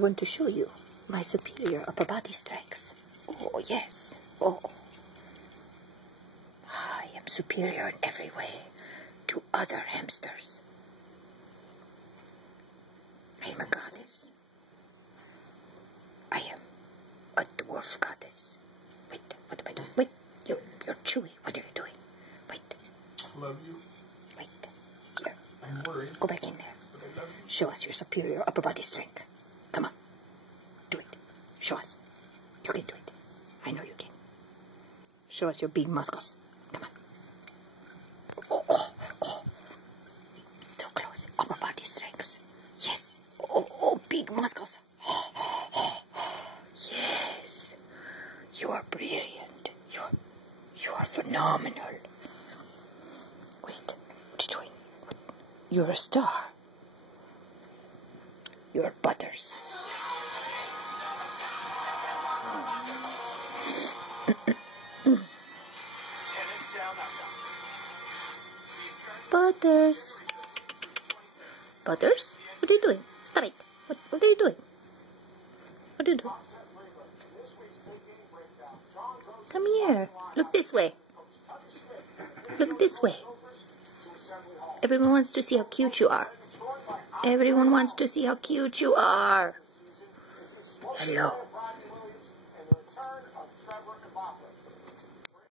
I want to show you my superior upper body strength. Oh, yes. Oh. I am superior in every way to other hamsters. I am a goddess. I am a dwarf goddess. Wait, what am I doing? Wait, you're Chewy. What are you doing? Wait. I love you. Wait. Here. I'm worried. Go back in there. But I love you. Show us your superior upper body strength. Come on. Do it. Show us. You can do it. I know you can. Show us your big muscles. Come on. Oh. Too close. Upper body strength. Yes. Oh, big muscles. Yes. You are brilliant. You are phenomenal. Wait. What are you doing? You're a star. You're Butters. Butters. Butters? What are you doing? Stop it. What are you doing? What are you doing? Come here. Look this way. Look this way. Everyone wants to see how cute you are. Everyone wants to see how cute you are. Hello.